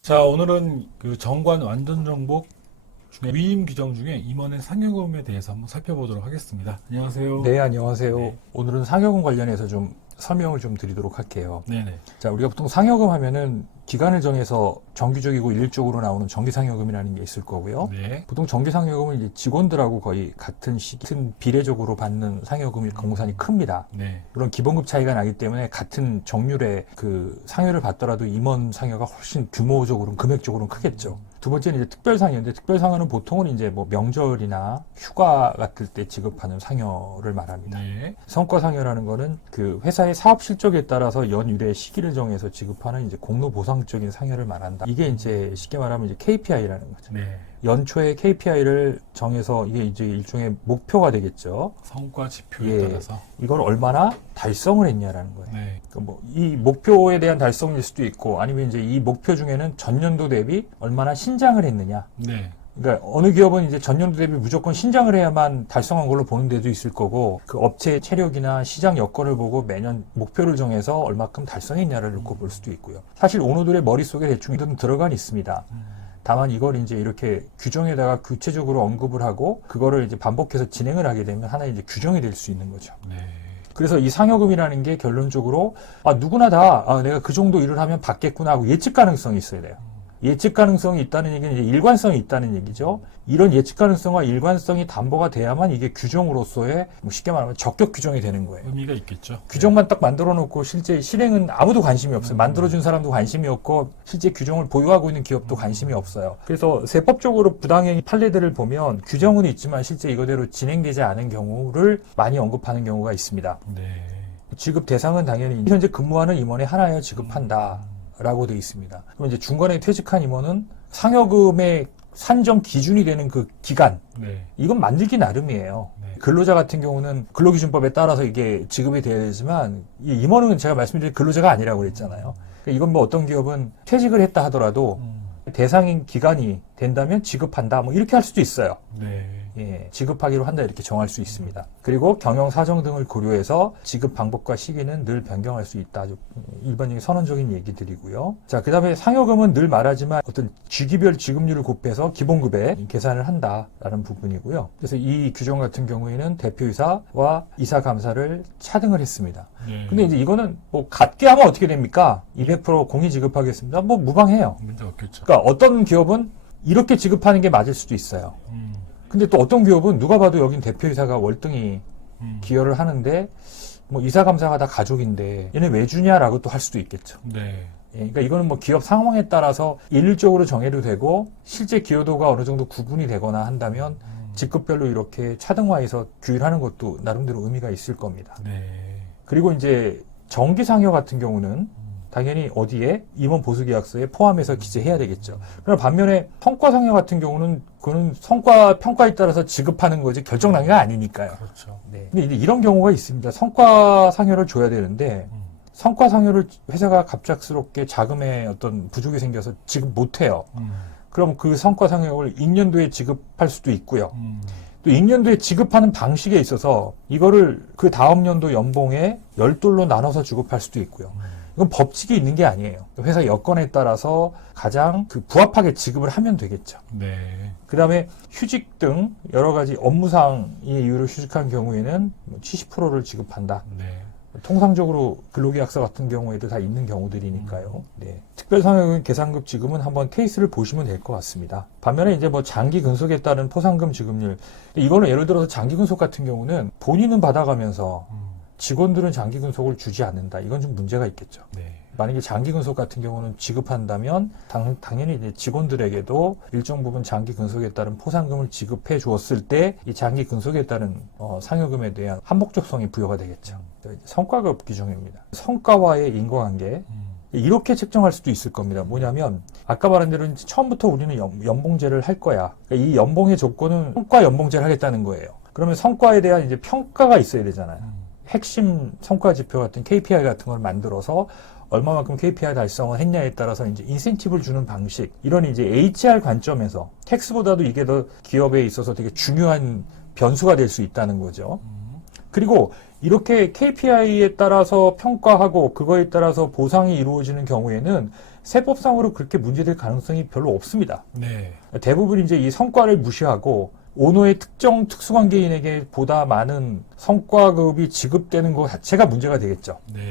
자, 오늘은 그 정관 완전 정복 중에 위임 규정 중에 임원의 상여금에 대해서 한번 살펴보도록 하겠습니다. 안녕하세요. 네, 안녕하세요. 네. 오늘은 상여금 관련해서 좀 설명을 좀 드리도록 할게요. 네네. 자, 우리가 보통 상여금 하면은 기간을 정해서 정기적이고 일적으로 나오는 정기상여금이라는 게 있을 거고요. 네. 보통 정기상여금은 이제 직원들하고 거의 같은 시기, 같은 비례적으로 받는 상여금일 공산이 큽니다. 네. 물론 기본급 차이가 나기 때문에 같은 정률의 그 상여를 받더라도 임원 상여가 훨씬 규모적으로는 금액적으로는 크겠죠. 두 번째는 이제 특별 상여인데 특별 상여는 보통은 이제 뭐 명절이나 휴가 같을 때 지급하는 상여를 말합니다. 네. 성과 상여라는 거는 그 회사 의 사업 실적에 따라서 연휴의 시기를 정해서 지급하는 이제 공로 보상적인 상여를 말한다. 이게 이제 쉽게 말하면 이제 KPI라는 거죠. 네. 연초에 KPI를 정해서 이게 이제 일종의 목표가 되겠죠. 성과 지표에 예. 따라서. 이걸 얼마나 달성을 했냐라는 거예요. 네. 그뭐이 목표에 대한 달성일 수도 있고 아니면 이제 이 목표 중에는 전년도 대비 얼마나 신장을 했느냐. 네. 그러니까 어느 기업은 이제 전년도 대비 무조건 신장을 해야만 달성한 걸로 보는 데도 있을 거고 그 업체의 체력이나 시장 여건을 보고 매년 목표를 정해서 얼마큼 달성했냐를 놓고 볼 수도 있고요. 사실 오너들의 머릿속에 대충 좀 들어간 있습니다. 다만 이걸 이제 이렇게 규정에다가 구체적으로 언급을 하고 그거를 이제 반복해서 진행을 하게 되면 하나의 이제 규정이 될 수 있는 거죠. 네. 그래서 이 상여금이라는 게 결론적으로 아 누구나 다 아, 내가 그 정도 일을 하면 받겠구나 하고 예측 가능성이 있어야 돼요. 예측 가능성이 있다는 얘기는 일관성이 있다는 얘기죠. 이런 예측 가능성과 일관성이 담보가 돼야만 이게 규정으로서의 뭐 쉽게 말하면 적격 규정이 되는 거예요. 의미가 있겠죠. 규정만 딱 만들어 놓고 실제 실행은 아무도 관심이 없어요. 만들어준 사람도 관심이 없고 실제 규정을 보유하고 있는 기업도 관심이 없어요. 그래서 세법적으로 부당행위 판례들을 보면 규정은 있지만 실제 이거대로 진행되지 않은 경우를 많이 언급하는 경우가 있습니다. 네. 지급 대상은 당연히 현재 근무하는 임원에 하나여 지급한다. 라고 되어 있습니다. 그럼 이제 중간에 퇴직한 임원은 상여금의 산정 기준이 되는 그 기간, 네. 이건 만들기 나름이에요. 네. 근로자 같은 경우는 근로기준법에 따라서 이게 지급이 돼야 되지만 이 임원은 제가 말씀드린 근로자가 아니라고 그랬잖아요. 그러니까 이건 뭐 어떤 기업은 퇴직을 했다 하더라도 음. 대상인 기간이 된다면 지급한다 뭐 이렇게 할 수도 있어요. 네. 예, 지급하기로 한다 이렇게 정할 수 있습니다. 그리고 경영 사정 등을 고려해서 지급 방법과 시기는 늘 변경할 수 있다. 아주 일반적인 선언적인 얘기들이고요. 자, 그다음에 상여금은 늘 말하지만 어떤 주기별 지급률을 곱해서 기본급에 계산을 한다라는 부분이고요. 그래서 이 규정 같은 경우에는 대표이사와 이사 감사를 차등을 했습니다. 네. 근데 이제 이거는 뭐 같게 하면 어떻게 됩니까? 200% 공이 지급하겠습니다. 뭐 무방해요. 문제 없겠죠. 그러니까 어떤 기업은 이렇게 지급하는 게 맞을 수도 있어요. 음. 근데 또 어떤 기업은 누가 봐도 여긴 대표이사가 월등히 음. 기여를 하는데 뭐 이사 감사가 다 가족인데 얘네 왜 주냐라고 또 할 수도 있겠죠. 네. 예, 그러니까 이거는 뭐 기업 상황에 따라서 일률적으로 정해도 되고 실제 기여도가 어느 정도 구분이 되거나 한다면 음. 직급별로 이렇게 차등화해서 규율하는 것도 나름대로 의미가 있을 겁니다. 네. 그리고 이제 정기 상여 같은 경우는 음. 당연히 어디에 임원 보수 계약서에 포함해서 기재해야 되겠죠. 그러나 반면에 성과 상여 같은 경우는 그는 성과 평가에 따라서 지급하는 거지 결정 단계가 아니니까요. 그렇죠. 네. 근데 이제 이런 경우가 있습니다. 성과 상여를 줘야 되는데 음. 성과 상여를 회사가 갑작스럽게 자금에 어떤 부족이 생겨서 지급 못 해요. 음. 그럼 그 성과 상여를 2년도에 지급할 수도 있고요. 음. 또 2년도에 지급하는 방식에 있어서 이거를 그 다음 연도 연봉에 열돌로 나눠서 지급할 수도 있고요. 이건 법칙이 있는 게 아니에요. 회사 여건에 따라서 가장 그 부합하게 지급을 하면 되겠죠. 네. 그 다음에 휴직 등 여러 가지 업무상의 이유로 휴직한 경우에는 70%를 지급한다. 네. 통상적으로 근로계약서 같은 경우에도 다 있는 경우들이니까요. 네. 특별상여금 계산급 지급은 한번 케이스를 보시면 될 것 같습니다. 반면에 이제 뭐 장기 근속에 따른 포상금 지급률. 이거는 예를 들어서 장기 근속 같은 경우는 본인은 받아가면서 음. 직원들은 장기 근속을 주지 않는다. 이건 좀 문제가 있겠죠. 네. 만약에 장기 근속 같은 경우는 지급한다면 당, 당연히 이제 직원들에게도 일정 부분 장기 근속에 따른 포상금을 지급해 주었을 때 이 장기 근속에 따른 어, 상여금에 대한 한목적성이 부여가 되겠죠. 성과급 규정입니다. 성과와의 인과관계 음. 이렇게 책정할 수도 있을 겁니다. 뭐냐면 아까 말한 대로 처음부터 우리는 연, 연봉제를 할 거야. 그러니까 이 연봉의 조건은 성과 연봉제를 하겠다는 거예요. 그러면 성과에 대한 이제 평가가 있어야 되잖아요. 음. 핵심 성과 지표 같은 KPI 같은 걸 만들어서 얼마만큼 KPI 달성을 했냐에 따라서 이제 인센티브를 주는 방식 이런 이제 HR 관점에서 텍스보다도 이게 더 기업에 있어서 되게 중요한 변수가 될 수 있다는 거죠. 음. 그리고 이렇게 KPI에 따라서 평가하고 그거에 따라서 보상이 이루어지는 경우에는 세법상으로 그렇게 문제될 가능성이 별로 없습니다. 네. 대부분 이제 이 성과를 무시하고 오너의 특정 특수관계인에게 보다 많은 성과급이 지급되는 것 자체가 문제가 되겠죠. 네.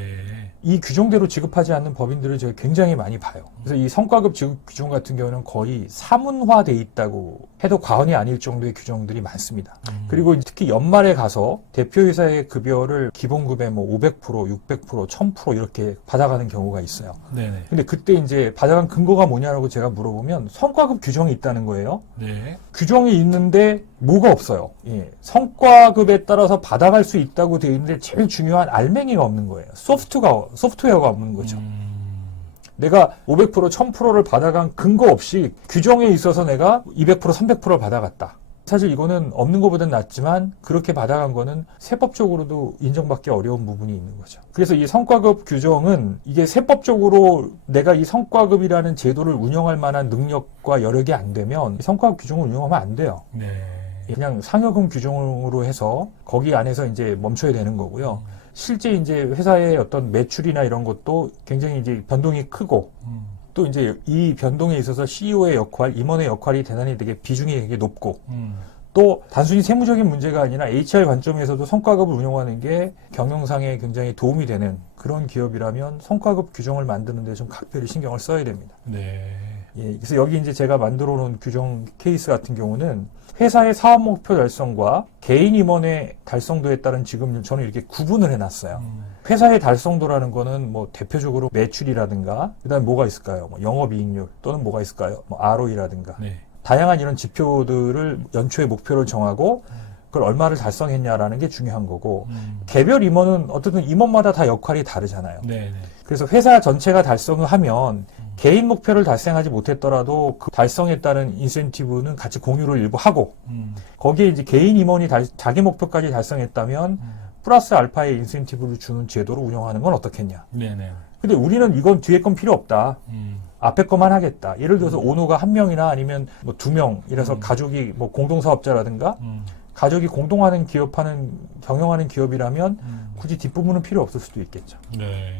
이 규정대로 지급하지 않는 법인들을 저희 굉장히 많이 봐요. 그래서 이 성과급 지급 규정 같은 경우는 거의 사문화돼 있다고 해도 과언이 아닐 정도의 규정들이 많습니다. 음. 그리고 특히 연말에 가서 대표이사의 급여를 기본급의 뭐 500%, 600%, 1000% 이렇게 받아가는 경우가 있어요. 네네. 근데 그때 이제 받아간 근거가 뭐냐라고 제가 물어보면 성과급 규정이 있다는 거예요. 네. 규정이 있는데 뭐가 없어요. 예. 성과급에 따라서 받아갈 수 있다고 되어 있는데 제일 중요한 알맹이가 없는 거예요. 소프트가 소프트웨어가 없는 거죠. 음. 내가 500% 1000%를 받아간 근거 없이 규정에 있어서 내가 200% 300%를 받아갔다. 사실 이거는 없는 것보단 낫지만 그렇게 받아간 거는 세법적으로도 인정받기 어려운 부분이 있는 거죠. 그래서 이 성과급 규정은 이게 세법적으로 내가 이 성과급이라는 제도를 운영할 만한 능력과 여력이 안 되면 이 성과급 규정을 운영하면 안 돼요. 네. 그냥 상여금 규정으로 해서 거기 안에서 이제 멈춰야 되는 거고요. 실제 이제 회사의 어떤 매출이나 이런 것도 굉장히 이제 변동이 크고 음. 또 이제 이 변동에 있어서 CEO의 역할, 임원의 역할이 대단히 되게 비중이 되게 높고 음. 또 단순히 세무적인 문제가 아니라 HR 관점에서도 성과급을 운영하는 게 경영상에 굉장히 도움이 되는 그런 기업이라면 성과급 규정을 만드는데 좀 각별히 신경을 써야 됩니다. 네. 예, 그래서 여기 이제 제가 만들어 놓은 규정 케이스 같은 경우는 회사의 사업 목표 달성과 개인 임원의 달성도에 따른 지급률 저는 이렇게 구분을 해놨어요. 음. 회사의 달성도라는 거는 뭐 대표적으로 매출이라든가 그다음에 뭐가 있을까요? 뭐 영업이익률 또는 뭐가 있을까요? 뭐 ROE라든가 네. 다양한 이런 지표들을 연초에 목표를 정하고 그걸 얼마를 달성했냐라는 게 중요한 거고 음. 개별 임원은 어쨌든 임원마다 다 역할이 다르잖아요. 네네. 그래서 회사 전체가 달성을 하면 개인 목표를 달성하지 못했더라도 그 달성에 따른 인센티브는 같이 공유를 일부 하고 음. 거기에 이제 개인 임원이 달- 자기 목표까지 달성했다면 음. 플러스 알파의 인센티브를 주는 제도를 운영하는 건 어떻겠냐. 네네. 근데 우리는 이건 뒤에 건 필요 없다. 음. 앞에 것만 하겠다. 예를 들어서 오너가 한 명이나 아니면 뭐 두 명, 이래서 음. 가족이 뭐 공동사업자라든가 음. 가족이 공동하는 기업하는, 경영하는 기업이라면 음. 굳이 뒷부분은 필요 없을 수도 있겠죠. 네.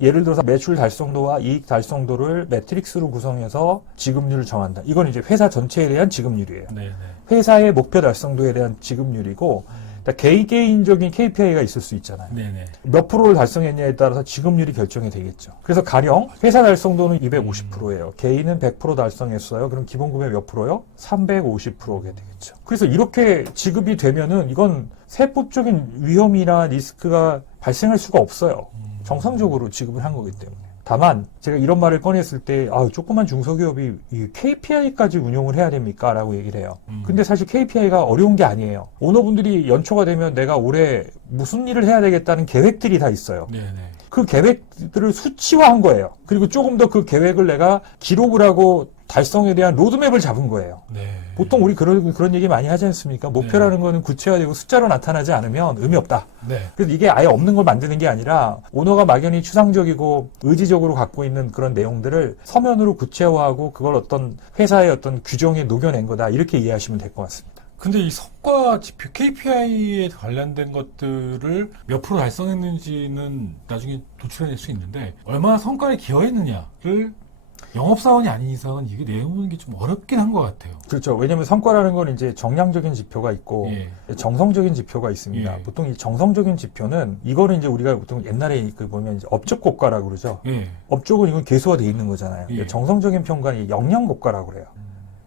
예를 들어서 매출 달성도와 이익 달성도를 매트릭스로 구성해서 지급률을 정한다. 이건 이제 회사 전체에 대한 지급률이에요. 네네. 회사의 목표 달성도에 대한 지급률이고 그러니까 개인 개인적인 KPI가 있을 수 있잖아요. 네네. 몇 프로를 달성했냐에 따라서 지급률이 결정이 되겠죠. 그래서 가령 회사 달성도는 250%예요. 개인은 100% 달성했어요. 그럼 기본급의 몇 프로요? 350%게 되겠죠. 그래서 이렇게 지급이 되면은 이건 세법적인 위험이나 리스크가 발생할 수가 없어요. 정상적으로 지급을 한 거기 때문에. 다만 제가 이런 말을 꺼냈을 때 아, 조그만 중소기업이 이 KPI까지 운용을 해야 됩니까? 라고 얘기를 해요. 음. 근데 사실 KPI가 어려운 게 아니에요. 오너분들이 연초가 되면 내가 올해 무슨 일을 해야 되겠다는 계획들이 다 있어요. 네네. 그 계획들을 수치화한 거예요. 그리고 조금 더 그 계획을 내가 기록을 하고 달성에 대한 로드맵을 잡은 거예요. 네. 보통 우리 그런, 그런 얘기 많이 하지 않습니까? 목표라는 거는 구체화되고 숫자로 나타나지 않으면 의미 없다. 네. 그래서 이게 아예 없는 걸 만드는 게 아니라 오너가 막연히 추상적이고 의지적으로 갖고 있는 그런 내용들을 서면으로 구체화하고 그걸 어떤 회사의 어떤 규정에 녹여낸 거다. 이렇게 이해하시면 될 것 같습니다. 근데 이 성과 지표 KPI에 관련된 것들을 몇 프로 달성했는지는 나중에 도출해낼 수 있는데 얼마나 성과에 기여했느냐를 영업사원이 아닌 이상은 이게 내용은 게좀 어렵긴 한 것 같아요. 그렇죠. 왜냐하면 성과라는 건 이제 정량적인 지표가 있고 예. 정성적인 지표가 있습니다. 예. 보통 이 정성적인 지표는 이거는 이제 우리가 보통 옛날에 그 보면 이제 업적 고가라고 그러죠. 예. 업적은 이건 개수화돼 있는 거잖아요. 예. 정성적인 평가는 역량 고가라고 그래요.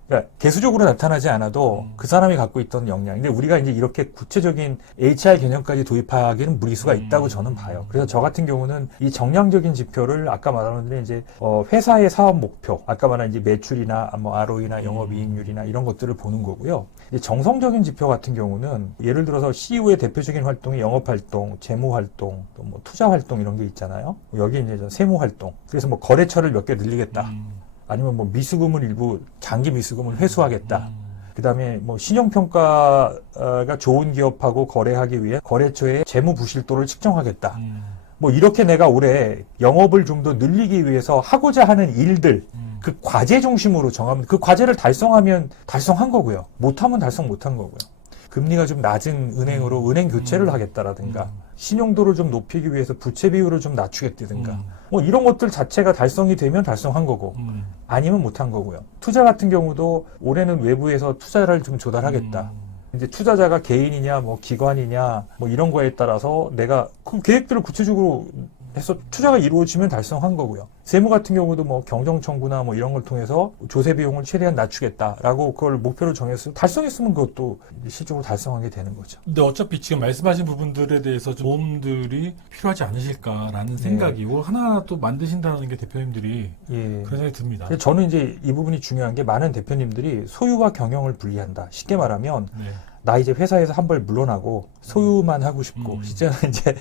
그러니까 개수적으로 나타나지 않아도 음. 그 사람이 갖고 있던 역량. 근데 우리가 이제 이렇게 구체적인 HR 개념까지 도입하기는 무리수가 있다고 음. 저는 봐요. 그래서 저 같은 경우는 이 정량적인 지표를 아까 말한 대로 이제 어, 회사의 사업 목표, 아까 말한 이제 매출이나 뭐 ROE나 영업이익률이나 이런 것들을 보는 거고요. 이제 정성적인 지표 같은 경우는 예를 들어서 CEO의 대표적인 활동이 영업 활동, 재무 활동, 또 뭐 투자 활동 이런 게 있잖아요. 여기 이제 저 세무 활동. 그래서 뭐 거래처를 몇 개 늘리겠다. 음. 아니면 뭐 미수금을 일부 장기 미수금을 회수하겠다. 음. 그다음에 뭐 신용평가가 좋은 기업하고 거래하기 위해 거래처의 재무 부실도를 측정하겠다. 음. 뭐 이렇게 내가 올해 영업을 좀 더 늘리기 위해서 하고자 하는 일들 음. 그 과제 중심으로 정하면 그 과제를 달성하면 달성한 거고요. 못하면 달성 못한 거고요. 금리가 좀 낮은 은행으로 은행 교체를 음. 하겠다라든가 음. 신용도를 좀 높이기 위해서 부채 비율을 좀 낮추겠다든가 음. 뭐 이런 것들 자체가 달성이 되면 달성한 거고 음. 아니면 못한 거고요. 투자 같은 경우도 올해는 외부에서 투자를 좀 조달하겠다. 음. 이제 투자자가 개인이냐 뭐 기관이냐 뭐 이런 거에 따라서 내가 그 계획들을 구체적으로 해서 투자가 이루어지면 달성한 거고요. 세무 같은 경우도 뭐 경정 청구나 뭐 이런 걸 통해서 조세 비용을 최대한 낮추겠다라고 그걸 목표를 정해서 달성했으면 그것도 실적으로 달성하게 되는 거죠. 근데 어차피 지금 말씀하신 부분들에 대해서 좀 도움들이 필요하지 않으실까라는 네. 생각이고 하나 또 만드신다는 게 대표님들이 예. 그런 생각이 듭니다. 저는 이제 이 부분이 중요한 게 많은 대표님들이 소유와 경영을 분리한다. 쉽게 말하면 네. 나 이제 회사에서 한 벌 물러나고 소유만 하고 싶고 음. 실제는 이제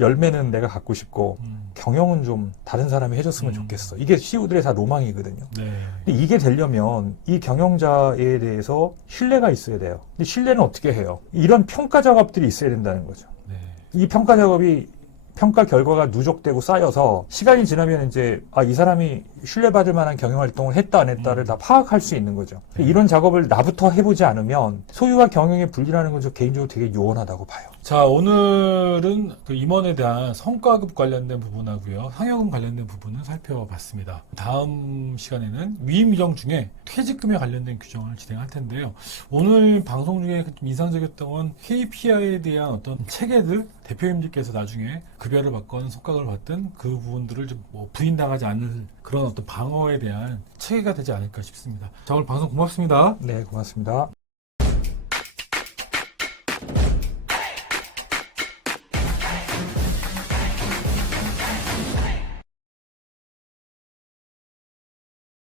열매는 내가 갖고 싶고 음. 경영은 좀 다른 사람이 해줬으면 음. 좋겠어. 이게 CEO들의 다 로망이거든요. 네. 근데 이게 되려면 이 경영자에 대해서 신뢰가 있어야 돼요. 근데 신뢰는 어떻게 해요? 이런 평가 작업들이 있어야 된다는 거죠. 네. 이 평가 작업이 평가 결과가 누적되고 쌓여서 시간이 지나면 이제 아 이 사람이 신뢰받을 만한 경영 활동을 했다 안 했다를 음. 다 파악할 수 있는 거죠. 네. 이런 작업을 나부터 해보지 않으면 소유와 경영의 분리라는 건 저 개인적으로 되게 요원하다고 봐요. 자, 오늘은 그 임원에 대한 성과급 관련된 부분하고요. 상여금 관련된 부분을 살펴봤습니다. 다음 시간에는 위임 규정 중에 퇴직금에 관련된 규정을 진행할 텐데요. 오늘 방송 중에 좀 인상적이었던 건 KPI에 대한 어떤 체계들 대표님들께서 나중에 급여를 받건 성과급을 받든 그 부분들을 좀 뭐 부인당하지 않을 그런 어떤 방어에 대한 체계가 되지 않을까 싶습니다. 자, 오늘 방송 고맙습니다. 네, 고맙습니다.